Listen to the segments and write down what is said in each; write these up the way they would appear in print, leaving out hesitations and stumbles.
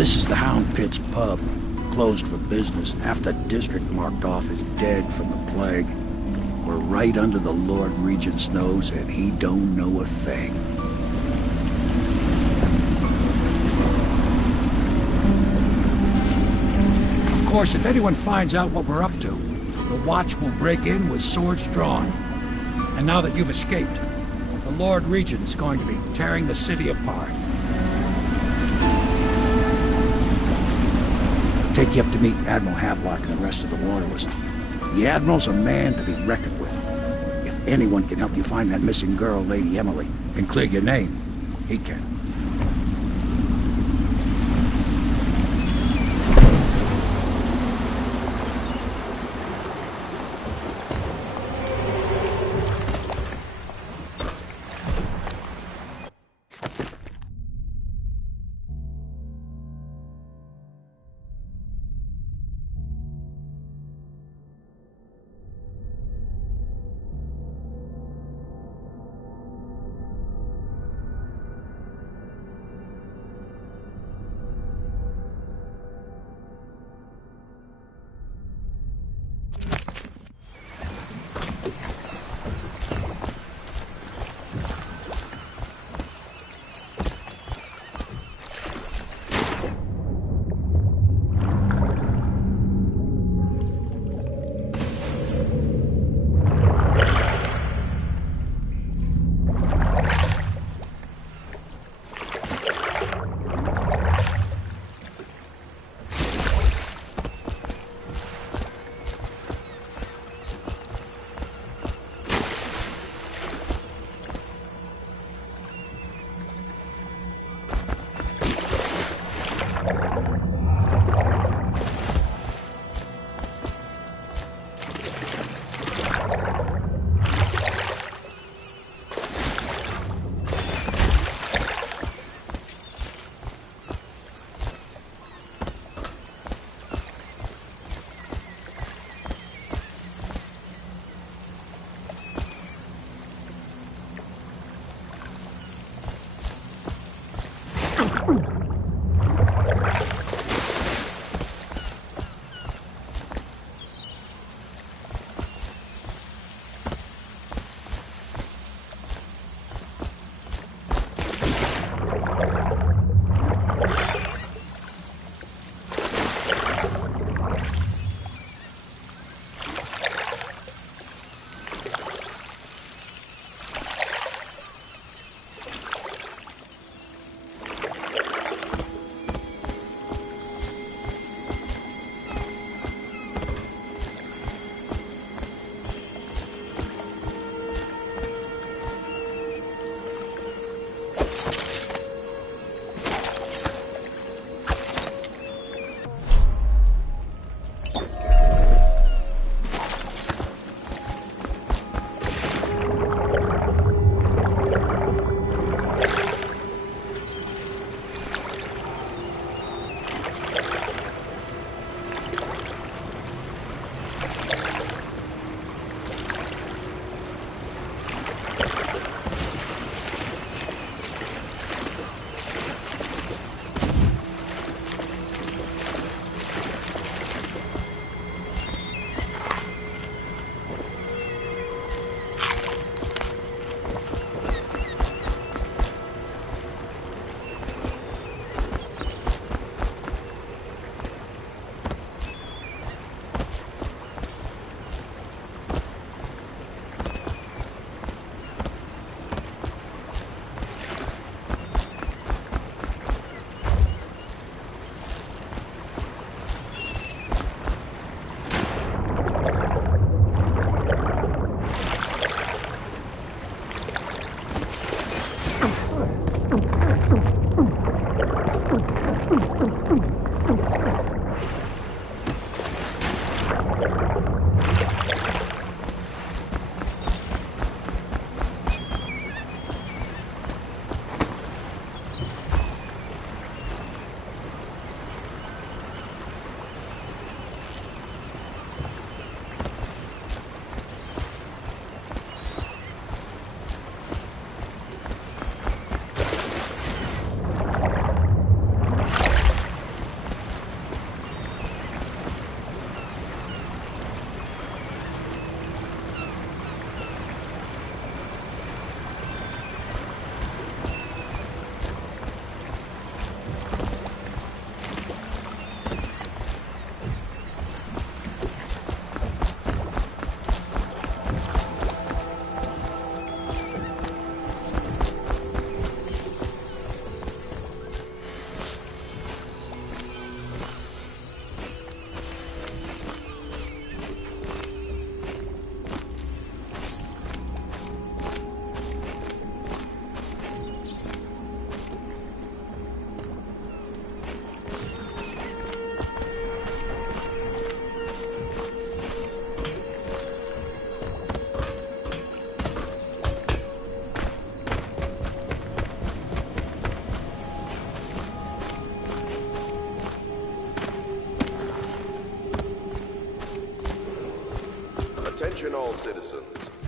This is the Hound Pit's pub, closed for business. Half the district marked off as dead from the plague. We're right under the Lord Regent's nose, and he don't know a thing. Of course, if anyone finds out what we're up to, the Watch will break in with swords drawn. And now that you've escaped, the Lord Regent's going to be tearing the city apart. Take you up to meet Admiral Havelock and the rest of the Loyalists. The Admiral's a man to be reckoned with. If anyone can help you find that missing girl, Lady Emily, and clear your name, he can.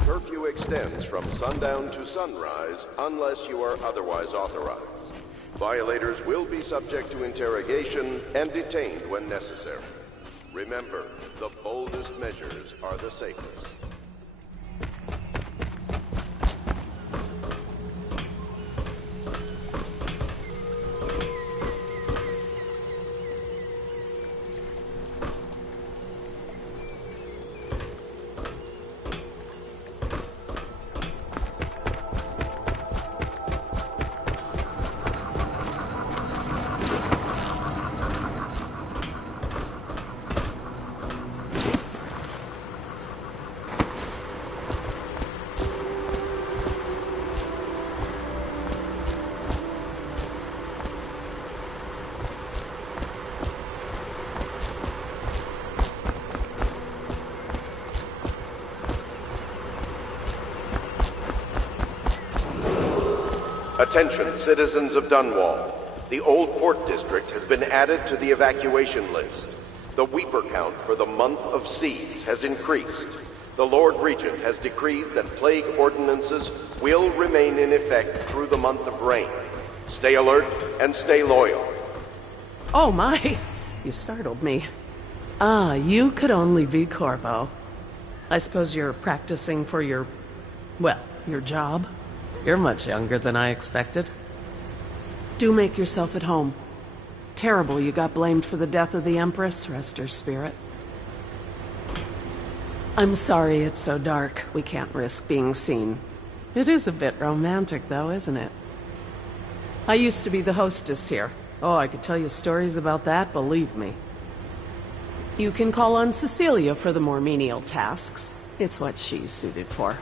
Curfew extends from sundown to sunrise unless you are otherwise authorized. Violators will be subject to interrogation and detained when necessary. Remember, the boldest measures are the safest. Attention, citizens of Dunwall. The Old Port District has been added to the evacuation list. The Weeper count for the month of Seas has increased. The Lord Regent has decreed that plague ordinances will remain in effect through the month of rain. Stay alert and stay loyal. Oh my, you startled me. Ah, you could only be Corvo. I suppose you're practicing for your job? You're much younger than I expected. Do make yourself at home. Terrible you got blamed for the death of the Empress, rest her spirit. I'm sorry it's so dark. We can't risk being seen. It is a bit romantic though, isn't it? I used to be the hostess here. Oh, I could tell you stories about that, believe me. You can call on Cecilia for the more menial tasks. It's what she's suited for.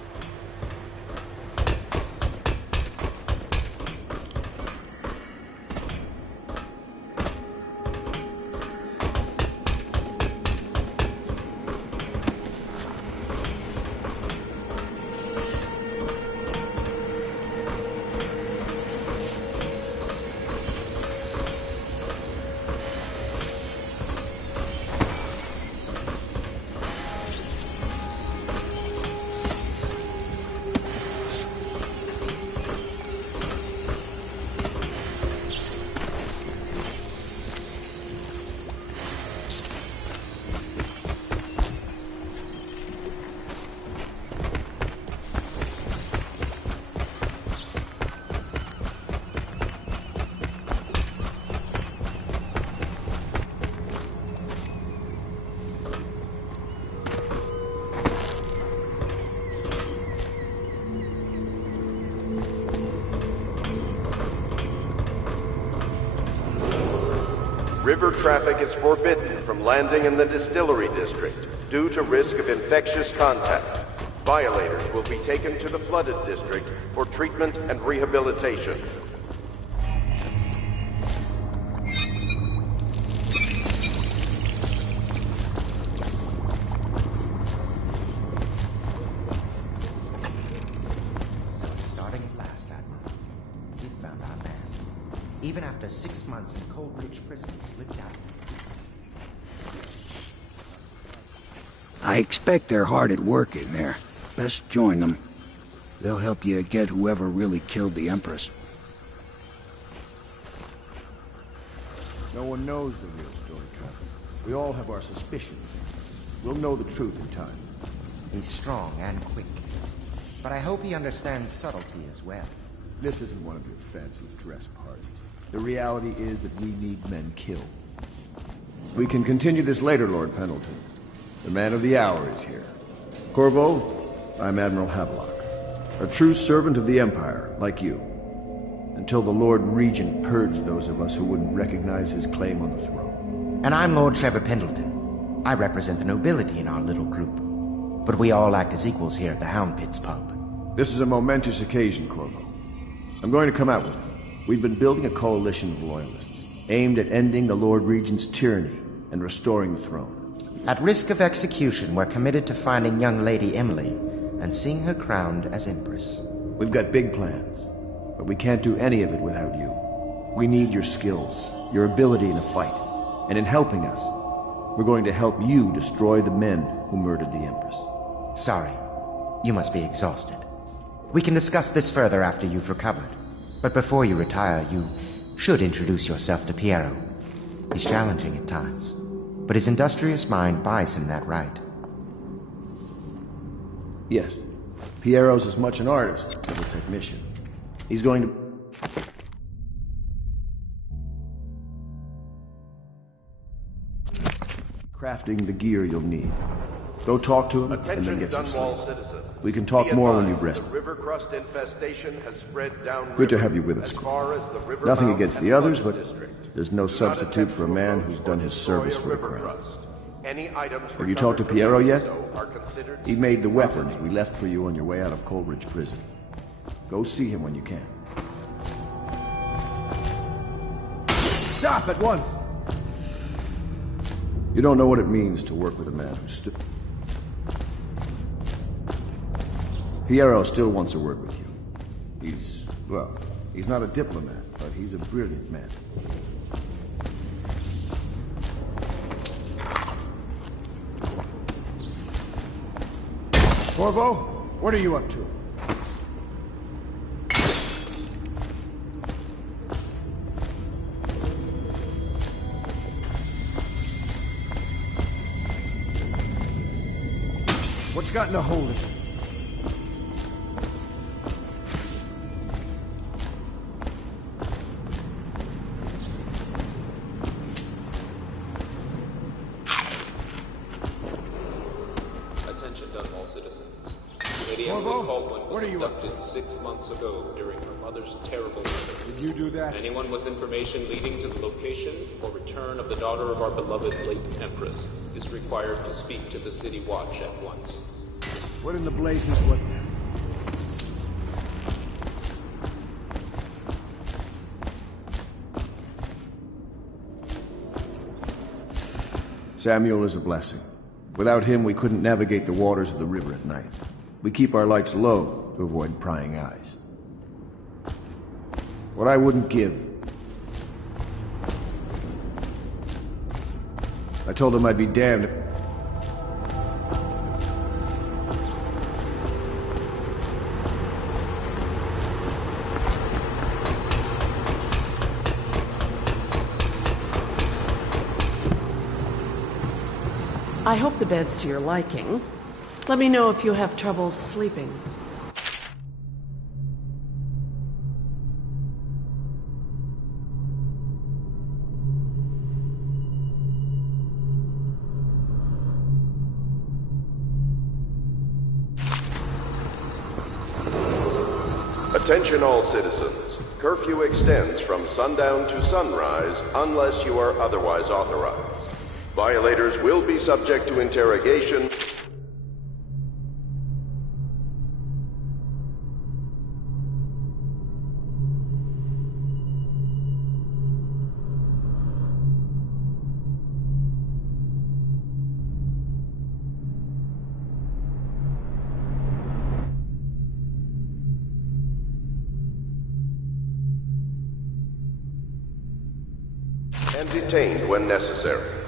River traffic is forbidden from landing in the Distillery District due to risk of infectious contact. Violators will be taken to the Flooded District for treatment and rehabilitation. So, starting at last, Admiral. We found our man. Even after 6 months in Coldridge Prison, he slipped out. I expect they're hard at work in there. Best join them. They'll help you get whoever really killed the Empress. No one knows the real story, Trevor. We all have our suspicions. We'll know the truth in time. He's strong and quick. But I hope he understands subtlety as well. This isn't one of your fancy dress parties. The reality is that we need men killed. We can continue this later, Lord Pendleton. The man of the hour is here. Corvo, I'm Admiral Havelock. A true servant of the Empire, like you. Until the Lord Regent purged those of us who wouldn't recognize his claim on the throne. And I'm Lord Trevor Pendleton. I represent the nobility in our little group. But we all act as equals here at the Hound Pits pub. This is a momentous occasion, Corvo. I'm going to come out with it. We've been building a coalition of loyalists, aimed at ending the Lord Regent's tyranny and restoring the throne. At risk of execution, we're committed to finding young Lady Emily and seeing her crowned as Empress. We've got big plans, but we can't do any of it without you. We need your skills, your ability in a fight, and in helping us, we're going to help you destroy the men who murdered the Empress. Sorry, You must be exhausted. We can discuss this further after you've recovered. But before you retire, you should introduce yourself to Piero. He's challenging at times, but his industrious mind buys him that right. Yes. Piero's as much an artist as a technician. He's going to... crafting the gear you'll need. Go talk to him, and then get some sleep. We can talk more when you've rested. The river crust infestation has spread down. Good to have you with us. Nothing against the others, but there's no substitute for a man who's done his service for the crown. Have you talked to Piero yet? He made the weapons we left for you on your way out of Coleridge Prison. Go see him when you can. Stop at once! You don't know what it means to work with a man who stood... Piero still wants a word with you. He's not a diplomat, but he's a brilliant man. Corvo, what are you up to? What's gotten a hold of you? Attention, Dunwall citizens. Lady Emily Caldwin was abducted 6 months ago during her mother's terrible murder. Did you do that? Anyone with information leading to the location or return of the daughter of our beloved late Empress is required to speak to the City Watch at once. What in the blazes was that? Samuel is a blessing. Without him, we couldn't navigate the waters of the river at night. We keep our lights low to avoid prying eyes. What I wouldn't give. I told him I'd be damned if... I hope the bed's to your liking. Let me know if you have trouble sleeping. Attention all citizens. Curfew extends from sundown to sunrise unless you are otherwise authorized. Violators will be subject to interrogation. And detained when necessary.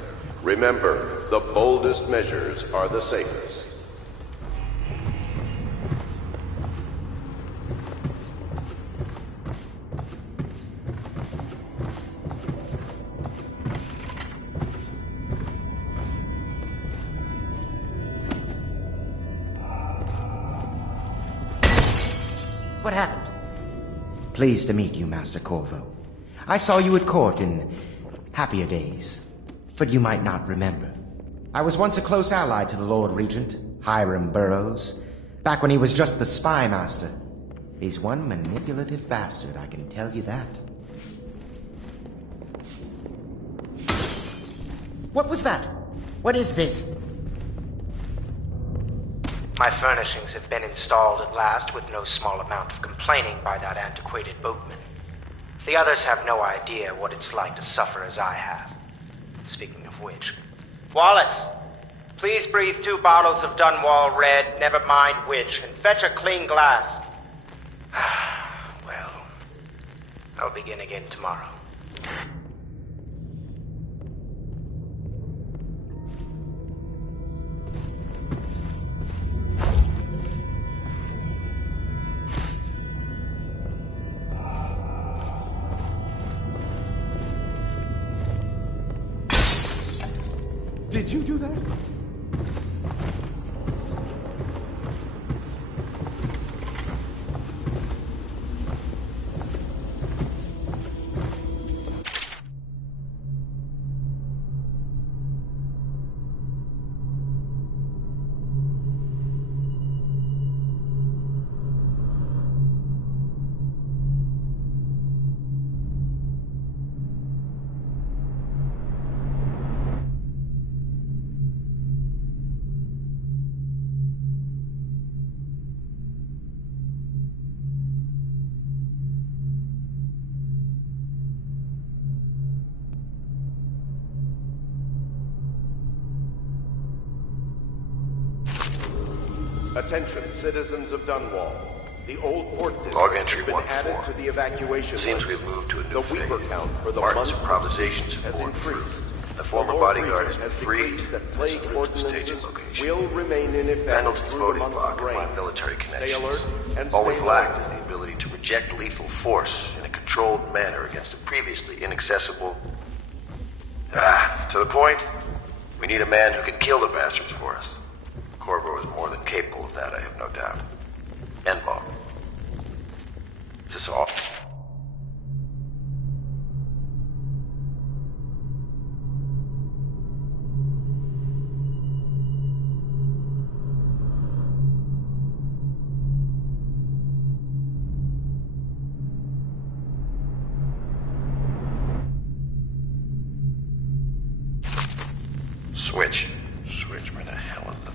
Remember, the boldest measures are the safest. What happened? Pleased to meet you, Master Corvo. I saw you at court in happier days. But you might not remember. I was once a close ally to the Lord Regent, Hiram Burroughs, back when he was just the spy master. He's one manipulative bastard, I can tell you that. What was that? What is this? My furnishings have been installed at last with no small amount of complaining by that antiquated boatman. The others have no idea what it's like to suffer as I have. Speaking of which... Wallace! Please breathe 2 bottles of Dunwall Red, never mind which, and fetch a clean glass. Well, I'll begin again tomorrow. Did you do that? Attention, citizens of Dunwall. The old port district Log entry has been 1-4. added to the evacuation Seems list. we've moved to a new The phase. Weeper count for the Martin's month improvisations has bore increased. fruit. The former The Lord bodyguard Regent has has been freed. decreed that plague Staging ordinances location. will remain in effect Pendleton's through the voting month block of and rain. my military Stay connections. alert and All stay we've lacked is low. the ability to reject lethal force in a controlled manner against a previously inaccessible... to the point, we need a man who can kill the bastards for us. Corvo is more than capable of that, I have no doubt. Enbom. Is this all? Switch. Switch, where the hell is the...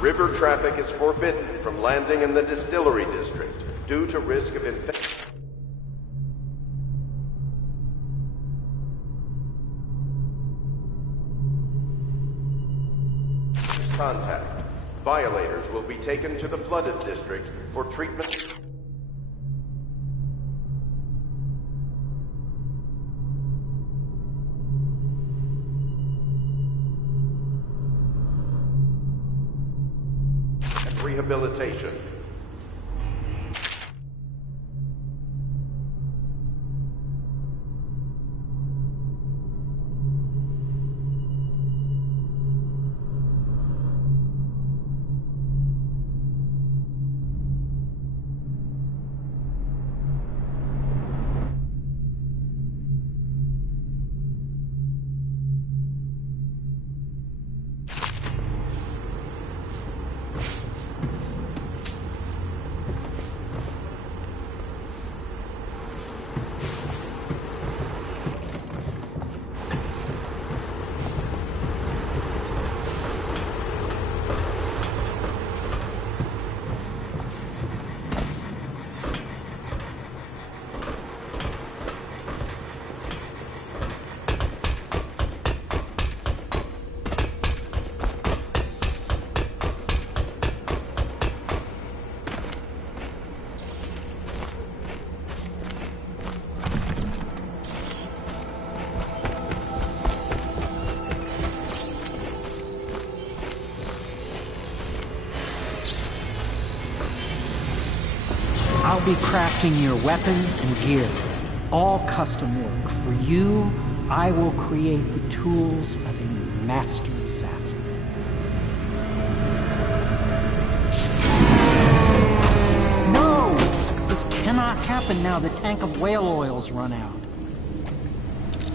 River traffic is forbidden from landing in the distillery district due to risk of infection. Contact. Violators will be taken to the flooded district for treatment. And rehabilitation. be crafting your weapons and gear. All custom work. For you, I will create the tools of a master assassin. No! This cannot happen now. The tank of whale oil's run out.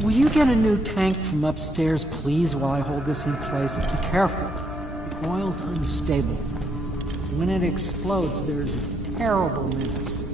Will you get a new tank from upstairs, please, while I hold this in place? Be careful. The oil's unstable. When it explodes, there's a terrible mess.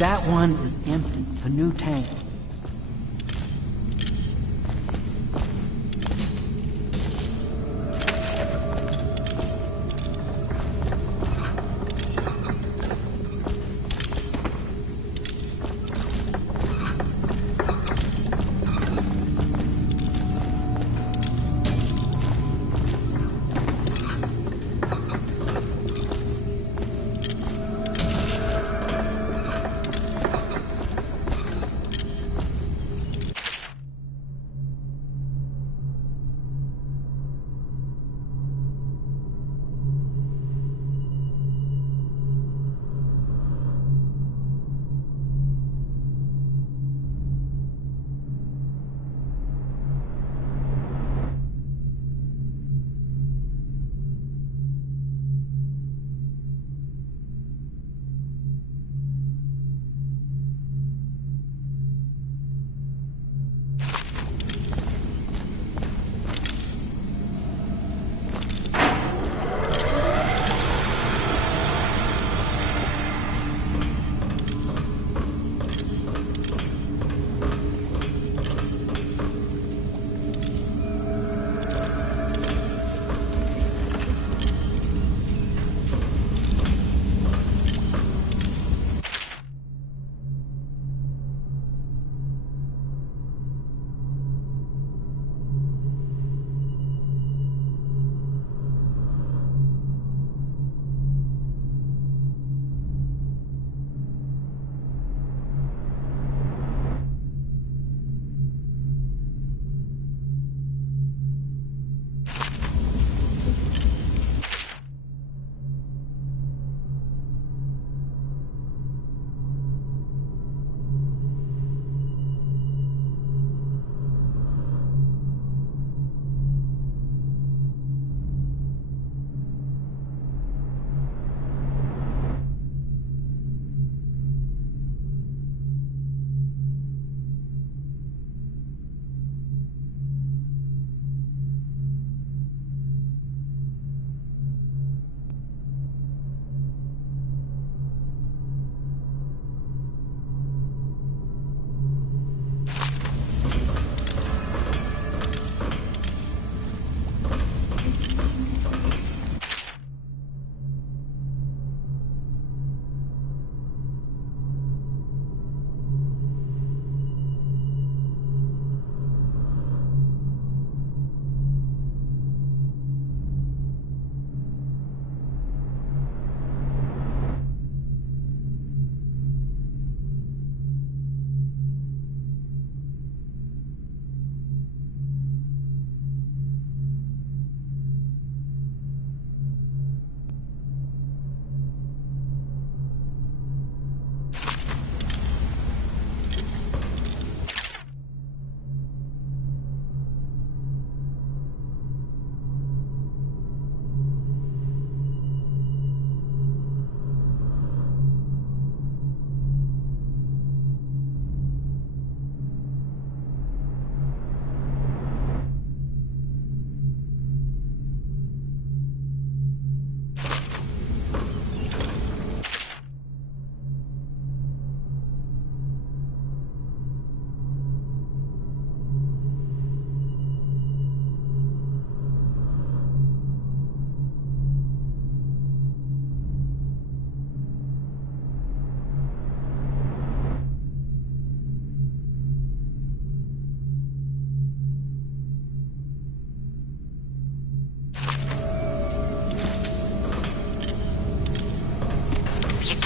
That one is empty. The new tank.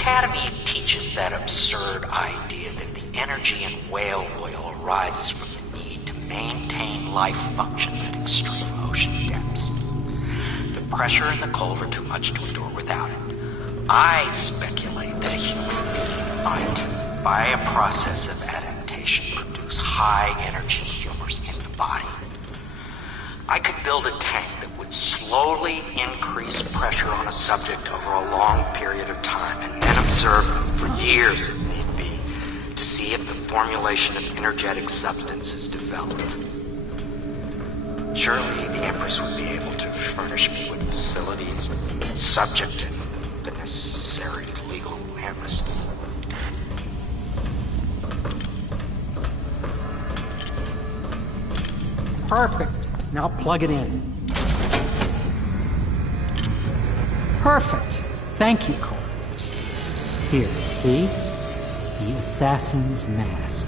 Academy teaches that absurd idea that the energy in whale oil arises from the need to maintain life functions at extreme ocean depths. The pressure and the cold are too much to endure without it. I speculate that a human being might, by a process of adaptation, produce high-energy humors in the body. I could build a tank that would slowly increase pressure on a subject over a long period of time and then observe them for years if need be to see if the formulation of energetic substance is developed. Surely the Empress would be able to furnish me with facilities subject to the necessary legal amnesty. Perfect. Now plug it in. Perfect. Thank you, Cole. Here, see? The assassin's mask.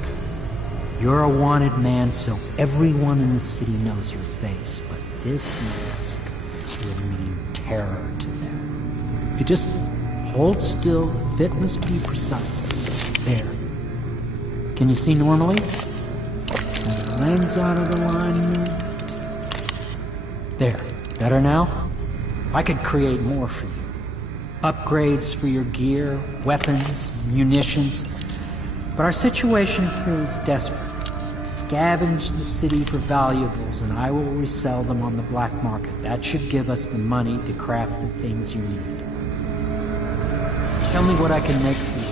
You're a wanted man, so everyone in the city knows your face, but this mask will mean terror to them. If you just hold still, the fit must be precise. There. Can you see normally? Send the lens out of alignment. There. Better now? I could create more for you. Upgrades for your gear, weapons, munitions. But our situation here is desperate. Scavenge the city for valuables and I will resell them on the black market. That should give us the money to craft the things you need. Tell me what I can make for you.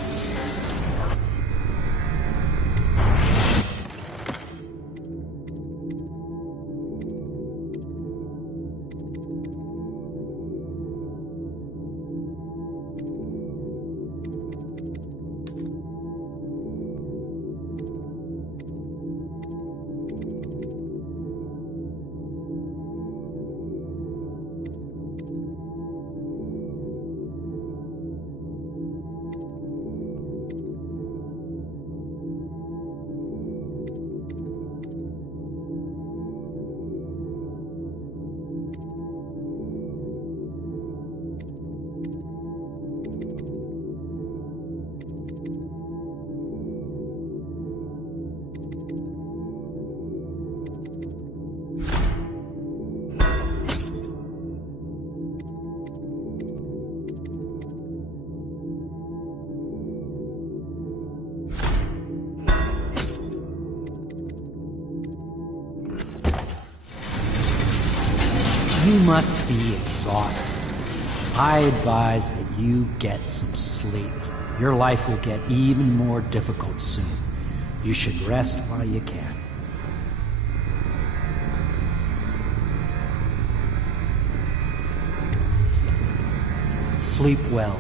You must be exhausted. I advise that you get some sleep. Your life will get even more difficult soon. You should rest while you can. Sleep well.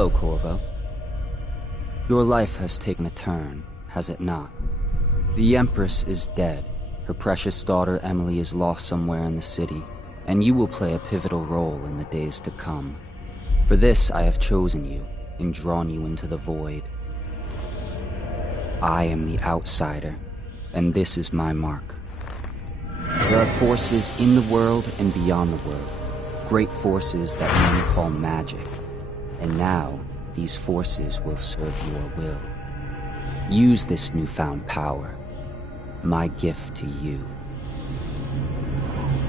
Hello, Corvo. Your life has taken a turn, has it not? The Empress is dead. Her precious daughter Emily is lost somewhere in the city, and you will play a pivotal role in the days to come. For this I have chosen you, and drawn you into the void. I am the outsider, and this is my mark. There are forces in the world and beyond the world, great forces that men call magic, and now these forces will serve your will. Use this newfound power, my gift to you.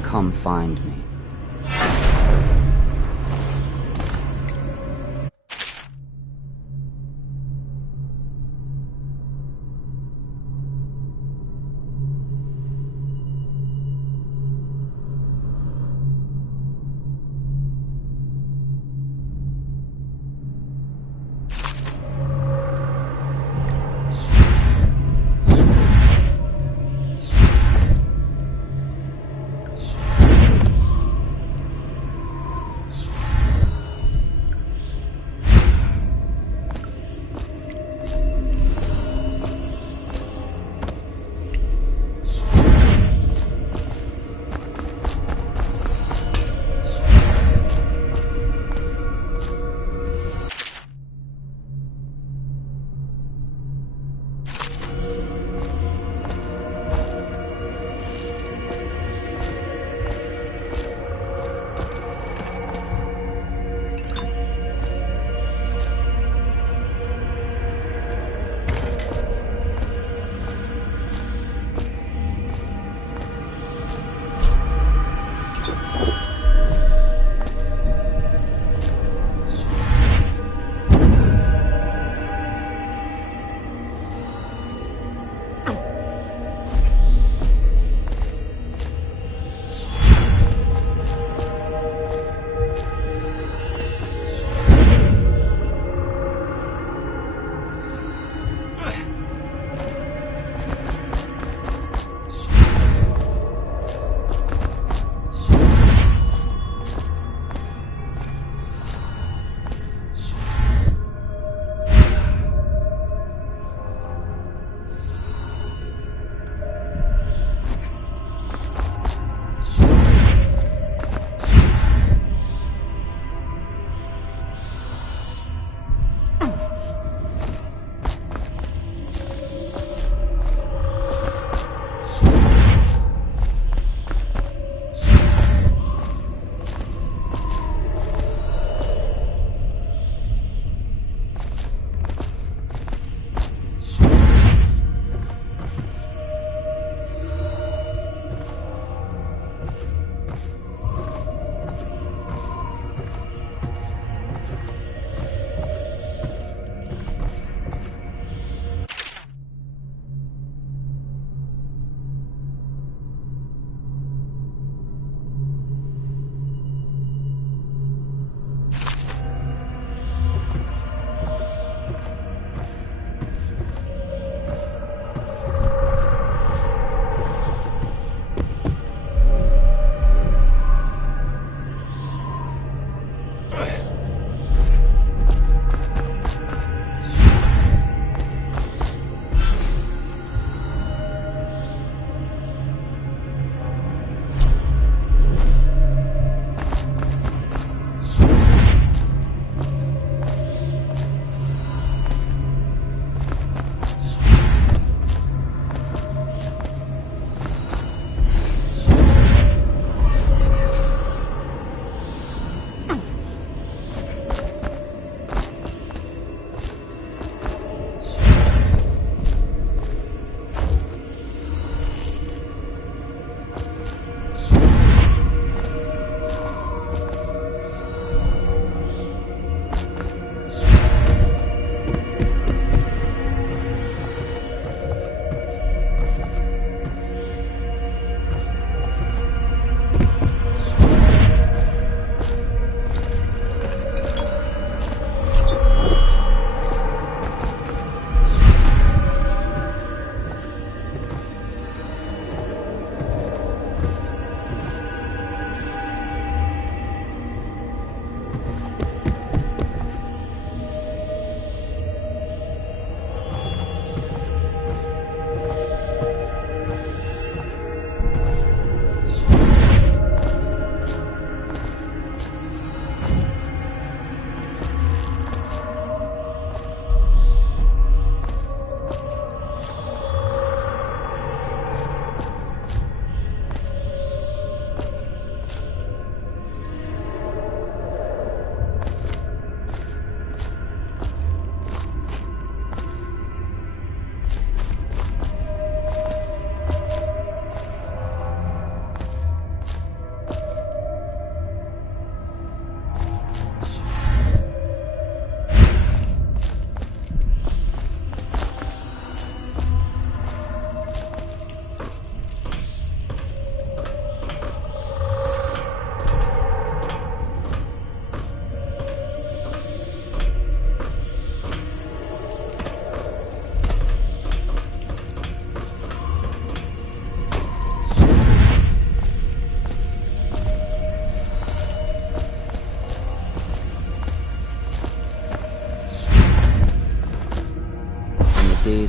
Come find me.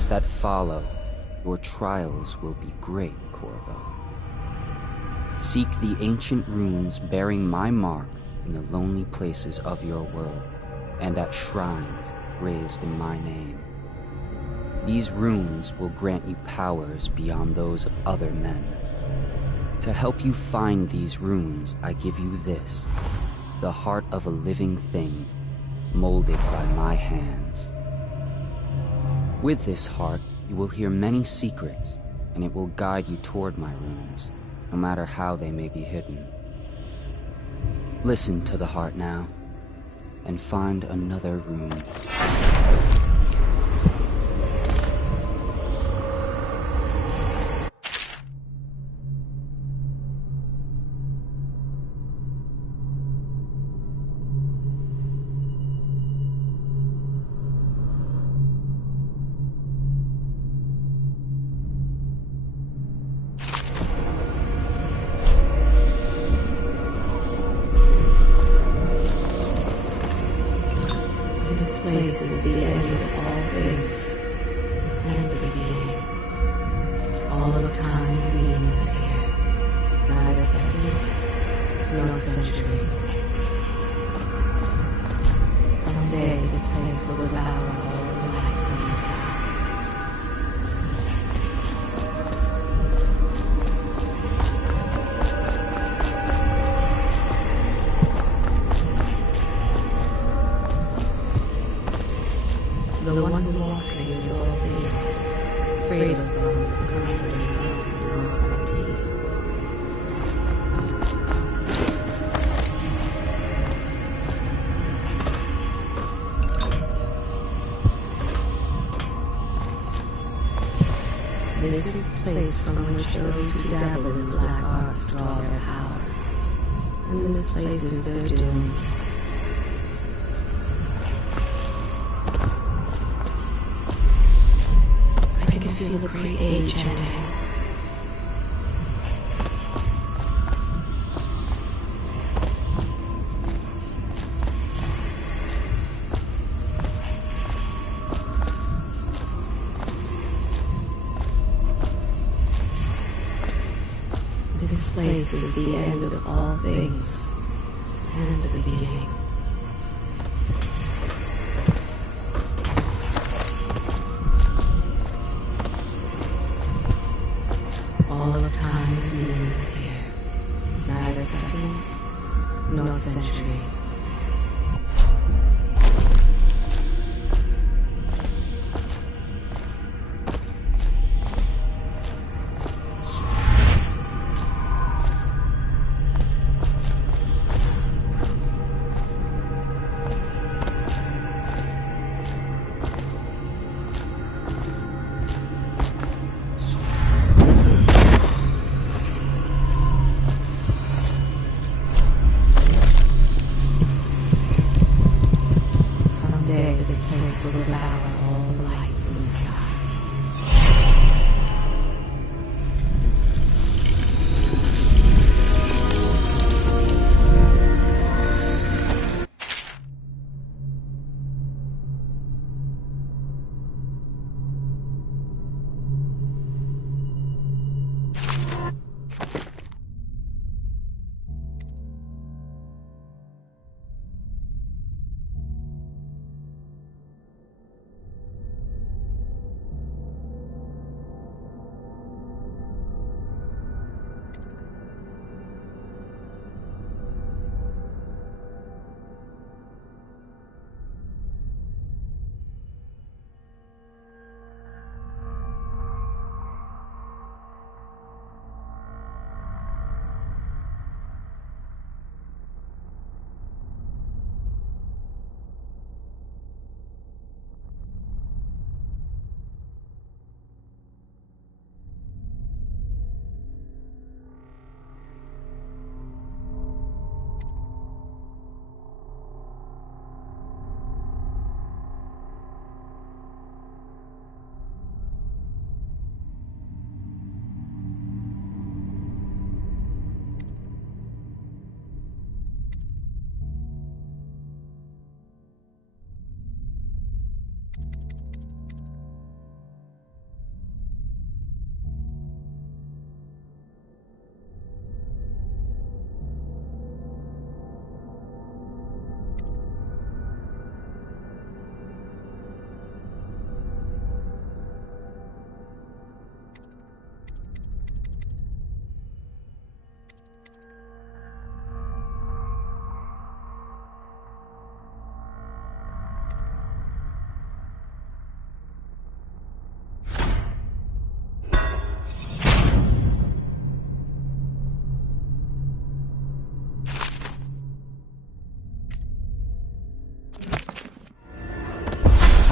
days that follow, your trials will be great, Corvo. Seek the ancient runes bearing my mark in the lonely places of your world, and at shrines raised in my name. These runes will grant you powers beyond those of other men. To help you find these runes, I give you this, the heart of a living thing, molded by my hands. With this heart, you will hear many secrets, and it will guide you toward my runes, no matter how they may be hidden. Listen to the heart now, and find another rune. This place is the end of all things, and the beginning. All of time's meaning is here, neither seconds nor centuries. Someday this place will devour all the lights in the sky. The one who walks here is all things, cradles songs of comforting words or our teeth. This is the place from which those who dabble in black arts draw their power, and this place is their doom. I feel a great age ending. This place is the end of all things, and the beginning. All of time's meaning is here, neither seconds nor centuries.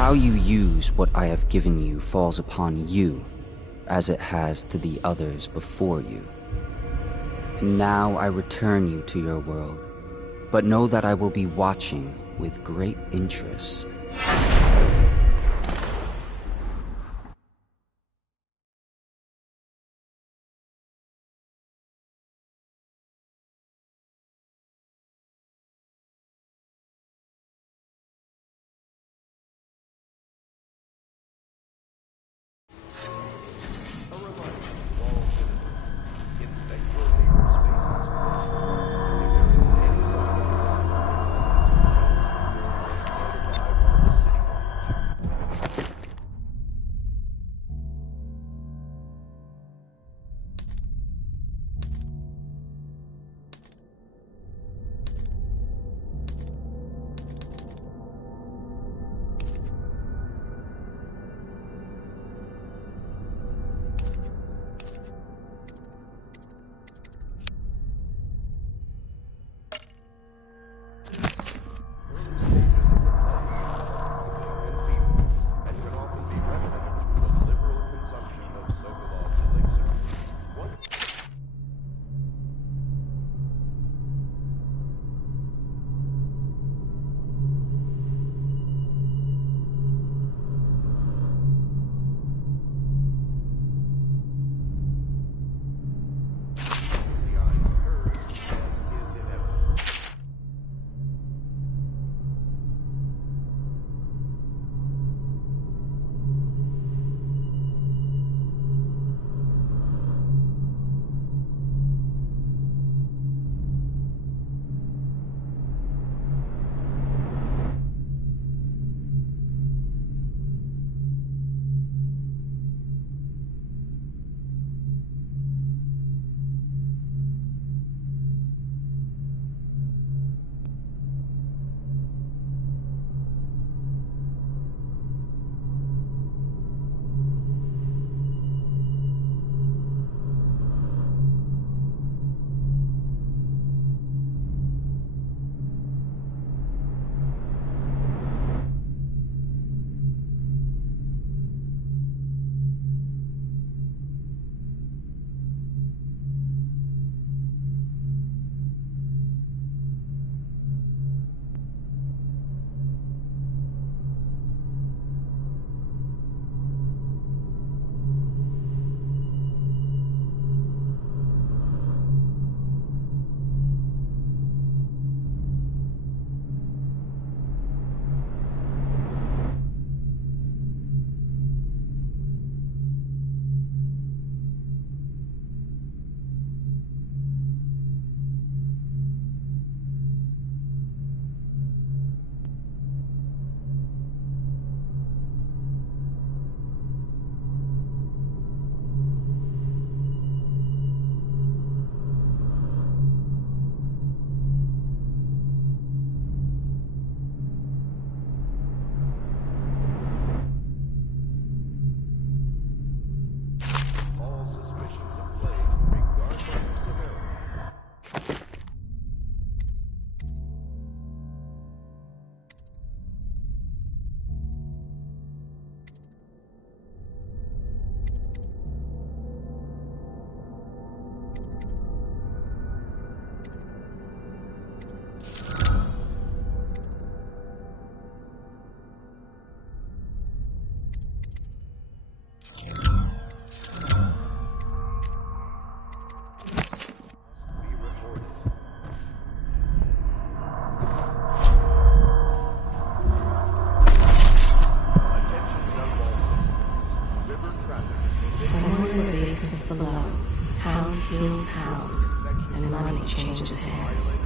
How you use what I have given you falls upon you, as it has to the others before you. And now I return you to your world, but know that I will be watching with great interest. below. Hound kills hound, and money changes hands.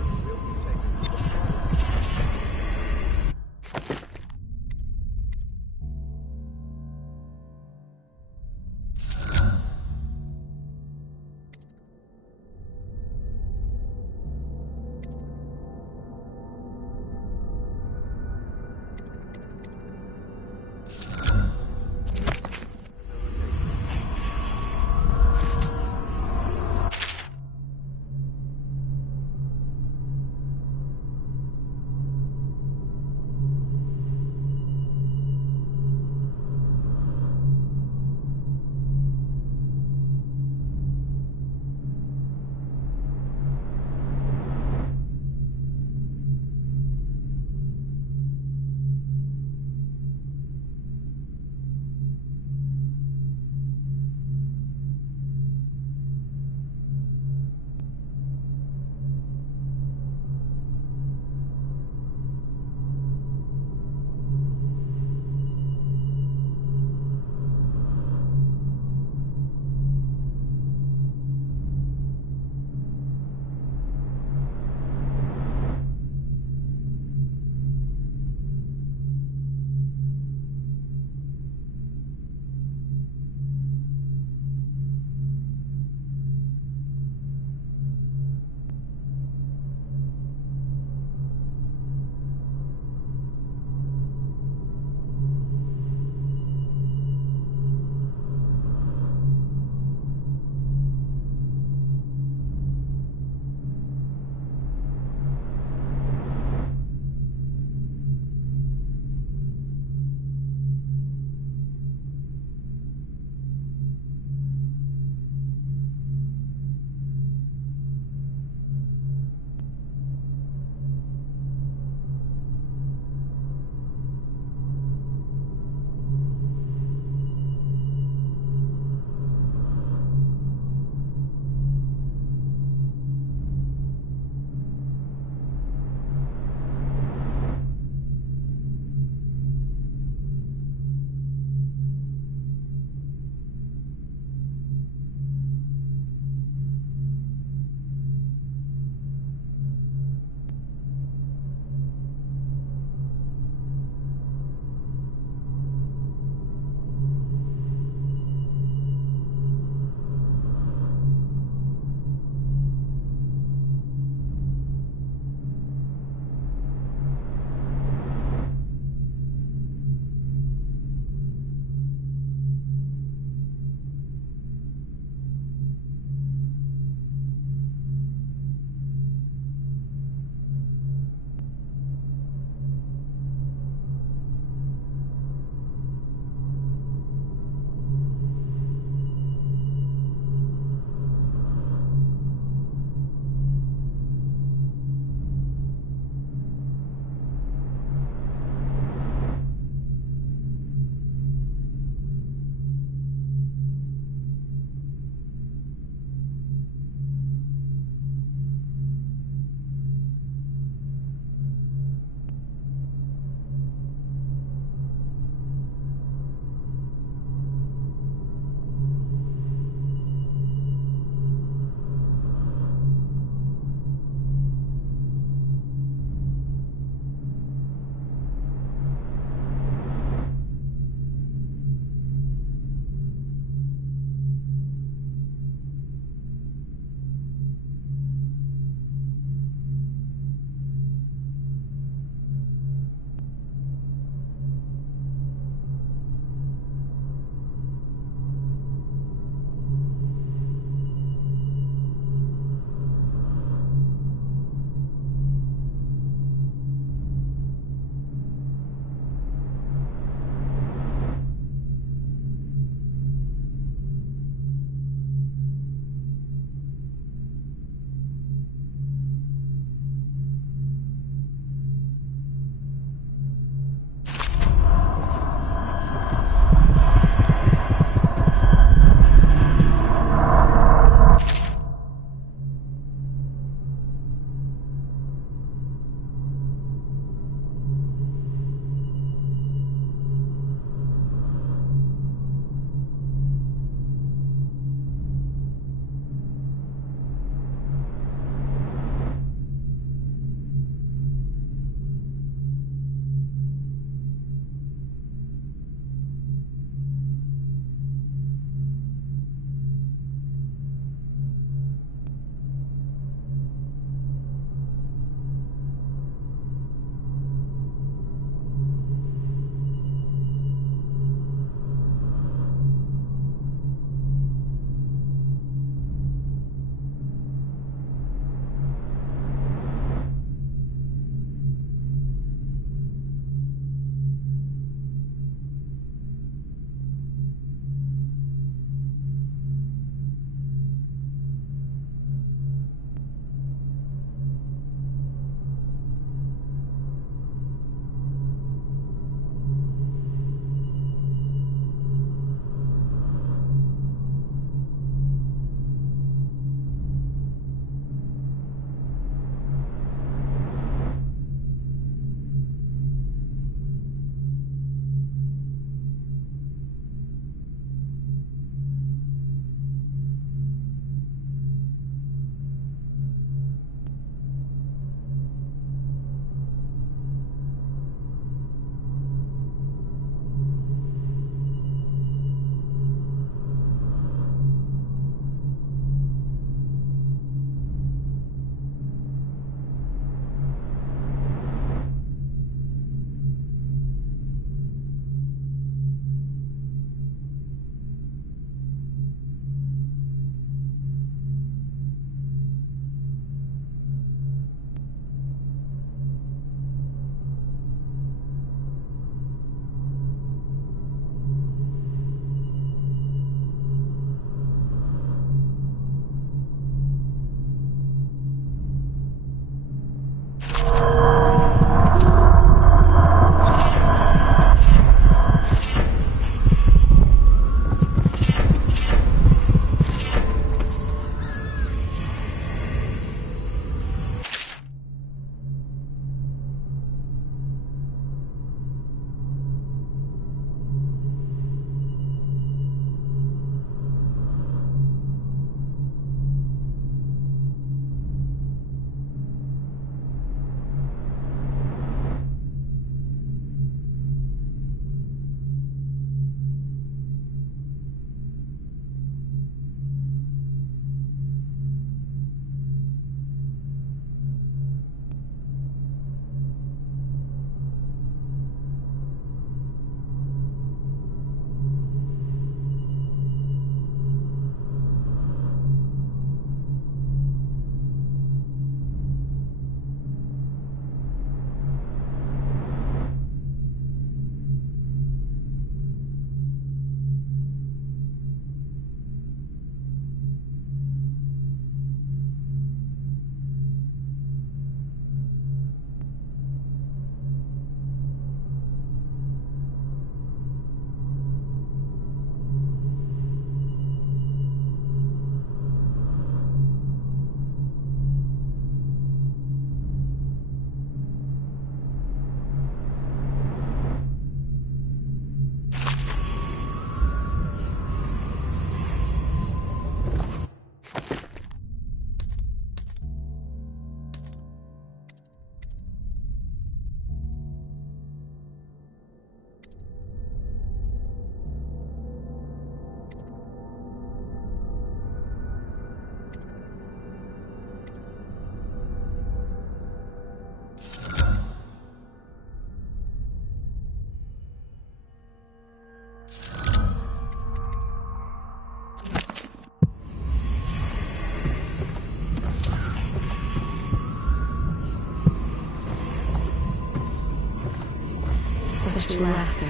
to laughter,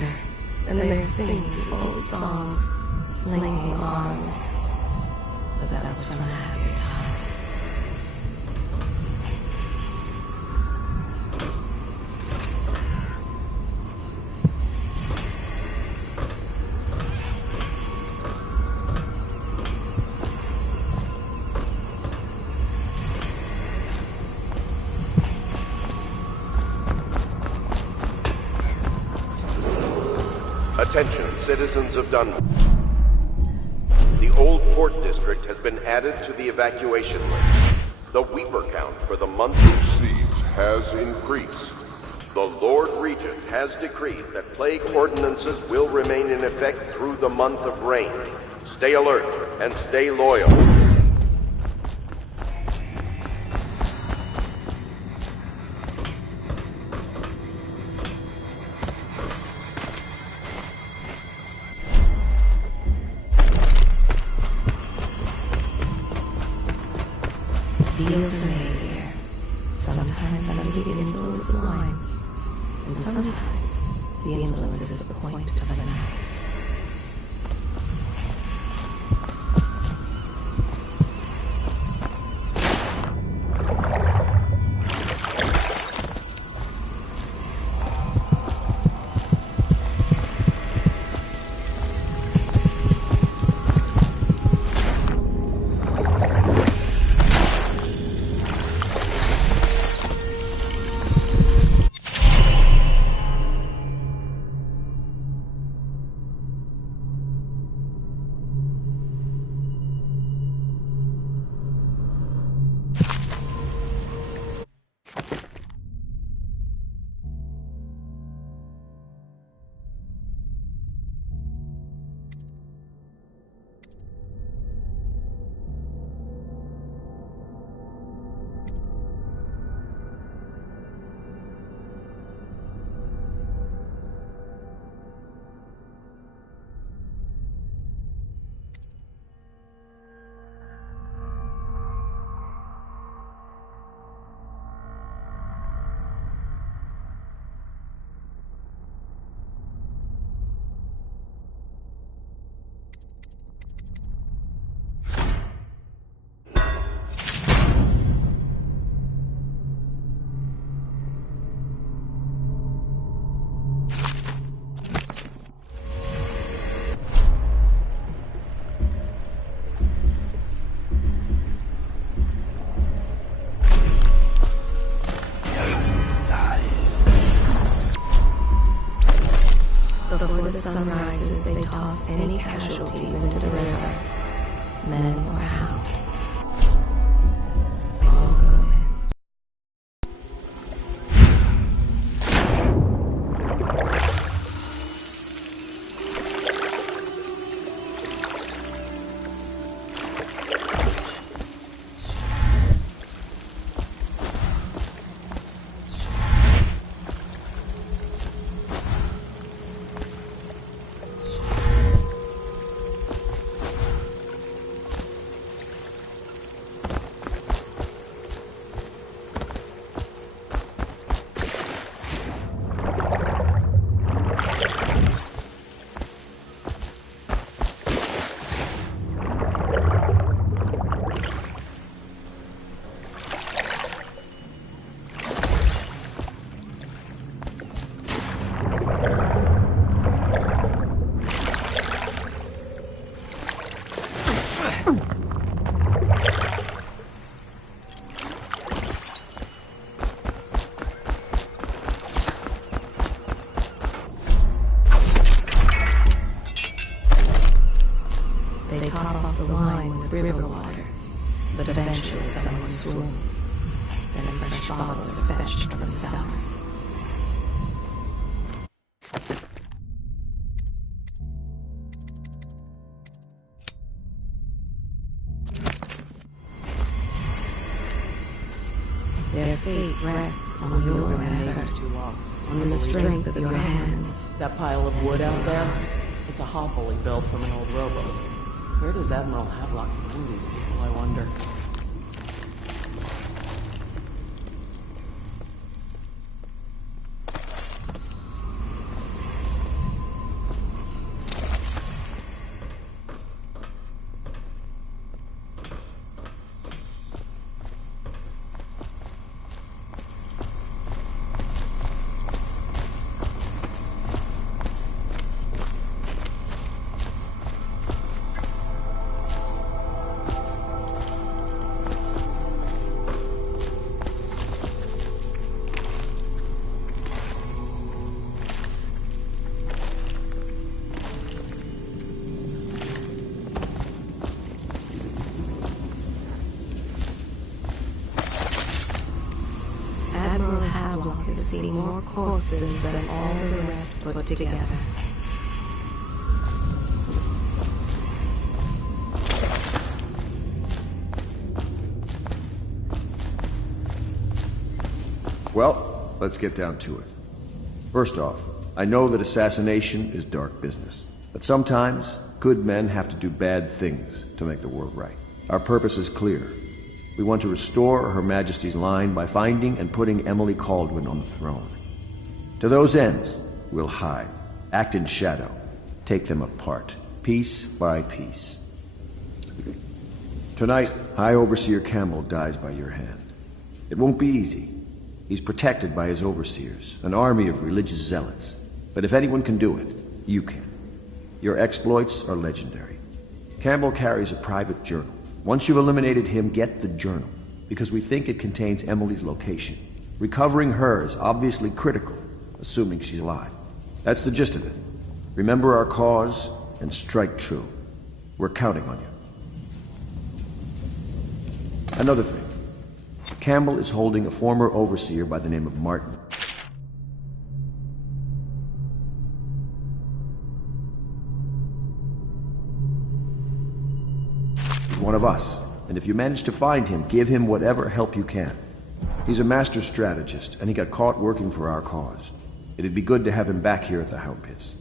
and they're singing the old songs, linking arms. But that was from a happier time. Attention, citizens of Dunwall. The old port district has been added to the evacuation list. The Weeper count for the month of siege has increased. The Lord Regent has decreed that plague ordinances will remain in effect through the month of rain. Stay alert and stay loyal. Deals are made here, sometimes under the influence of wine, and sometimes the influence is the point of a knife. Before the sun rises, they toss any casualties into the river, men or hound. They all go in. They top off the wine with river water, but eventually someone swoons. Then fresh bottles are fetched from the cellars. Their fate rests on your effort, on the strength of your hands. That pile of wood out there? It's a hovel he built from an old rowboat. Where does Admiral Havelock find these people, I wonder? to see more corpses than all the rest put together. Well, let's get down to it. First off, I know that assassination is dark business, but sometimes good men have to do bad things to make the world right. Our purpose is clear. We want to restore Her Majesty's line by finding and putting Emily Kaldwin on the throne. To those ends, we'll hide, act in shadow, take them apart, piece by piece. Tonight, High Overseer Campbell dies by your hand. It won't be easy. He's protected by his overseers, an army of religious zealots. But if anyone can do it, you can. Your exploits are legendary. Campbell carries a private journal. Once you've eliminated him, get the journal, because we think it contains Emily's location. Recovering her is obviously critical, assuming she's alive. That's the gist of it. Remember our cause, and strike true. We're counting on you. Another thing. Campbell is holding a former overseer by the name of Martin. He's one of us, and if you manage to find him, give him whatever help you can. He's a master strategist, and he got caught working for our cause. It'd be good to have him back here at the Hound Pits.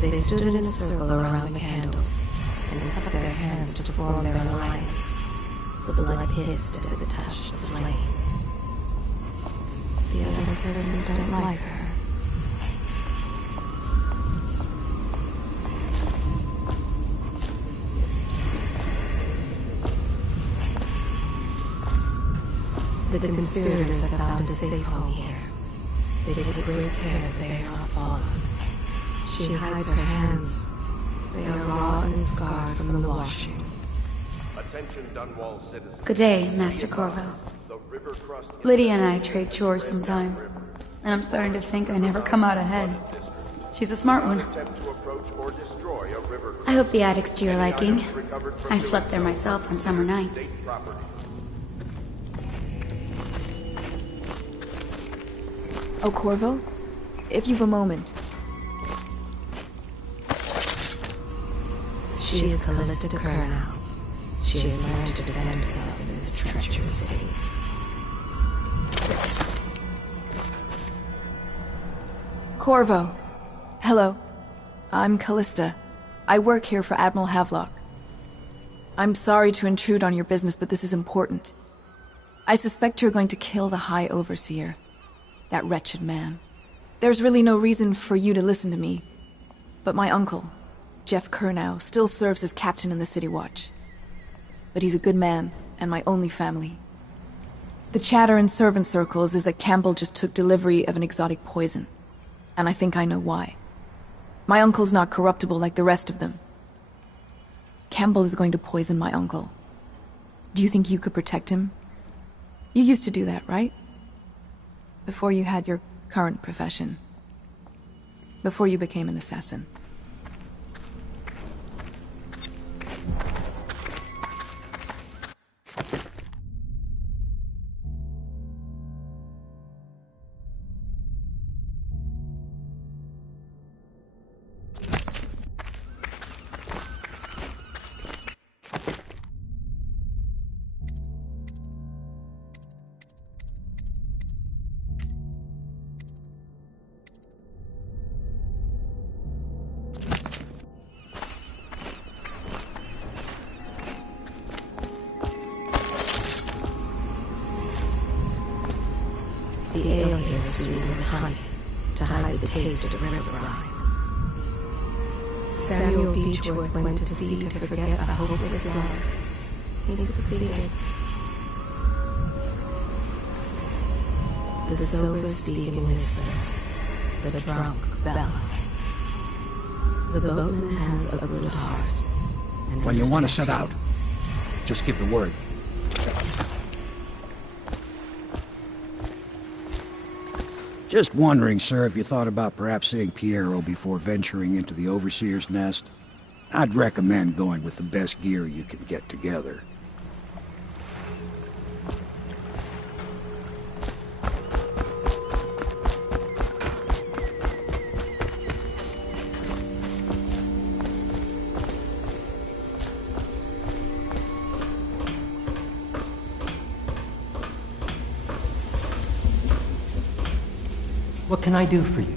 They stood in a circle around the candles and cupped their hands to form their alliance. The blood hissed as it touched the flames. The other servants don't like her. The conspirators have found a safe home here. They take great care that they are not followed. She hides her hands. They are raw and scarred from the washing. Attention, Dunwall citizens. Good day, Master Corvo. Lydia and I trade chores sometimes, and I'm starting to think I never come out ahead. She's a smart one. I hope the attic's to your liking. I've slept there myself on summer nights. Oh, Corvo? If you've a moment. She is Callista Kurnow. She has learned to defend herself in this treacherous city. Corvo. Hello. I'm Callista. I work here for Admiral Havelock. I'm sorry to intrude on your business, but this is important. I suspect you're going to kill the High Overseer. That wretched man. There's really no reason for you to listen to me. But my uncle, Jeff Kurnow, still serves as captain in the City Watch. But he's a good man, and my only family. The chatter in servant circles is that Campbell just took delivery of an exotic poison. And I think I know why. My uncle's not corruptible like the rest of them. Campbell is going to poison my uncle. Do you think you could protect him? You used to do that, right? Before you had your current profession. Before you became an assassin. The ale here is sweetened with honey to hide the taste of river brine. Samuel Beechworth went to sea to forget a hopeless life. He succeeded. The sober speak in whispers. The drunk bellow. The boatman has a good heart. When you want to set out, just give the word. Just wondering, sir, if you thought about perhaps seeing Piero before venturing into the Overseer's nest. I'd recommend going with the best gear you can get together. What can I do for you?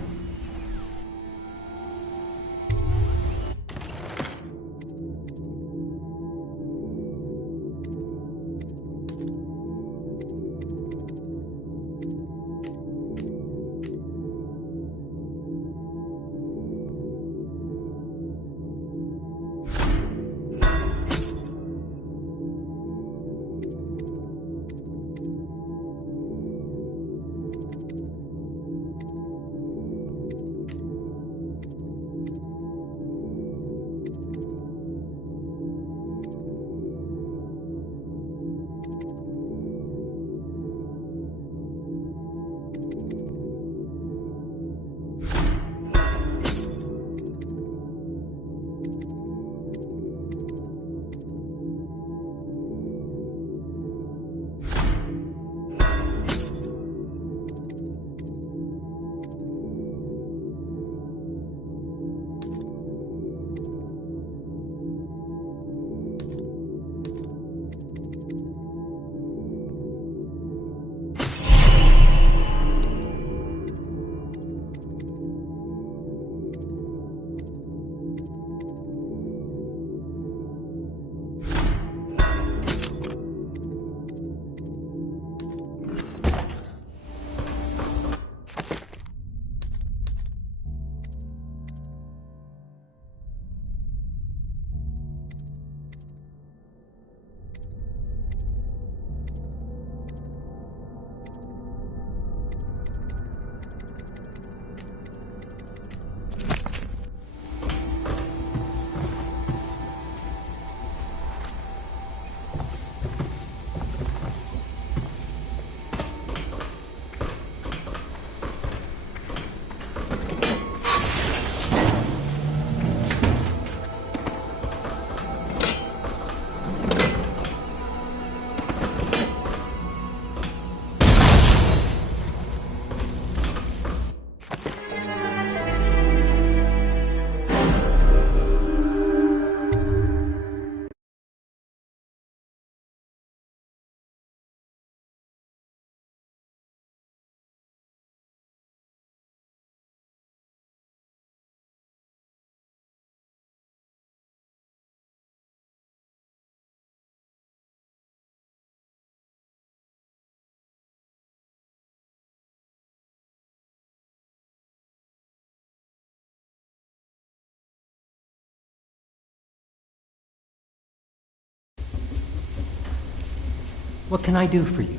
What can I do for you?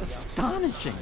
Astonishing.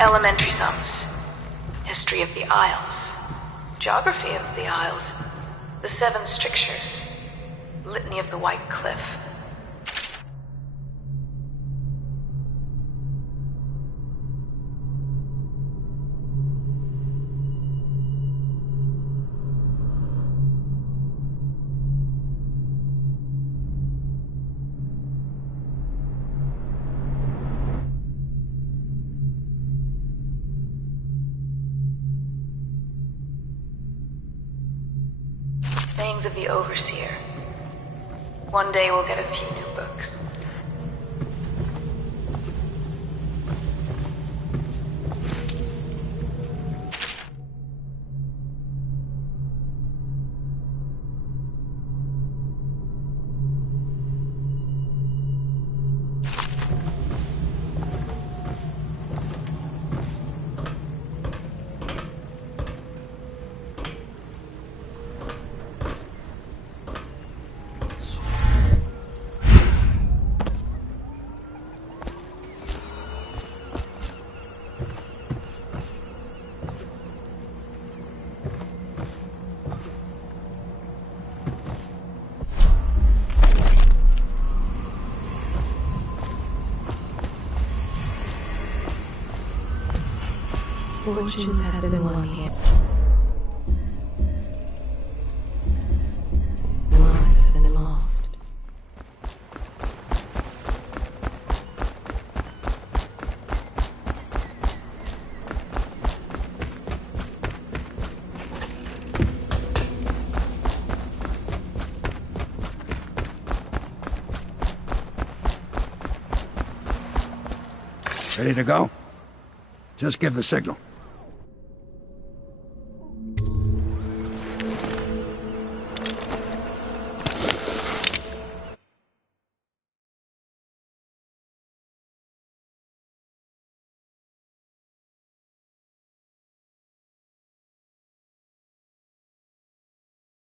Elementary sums. History of the Isles. Geography of the Isles. The Seven Strictures. Litany of the White Cliff. Sayings of the Overseer. One day we'll get a few new books. Fortunes have been won here. Lives have been lost. Ready to go? Just give the signal.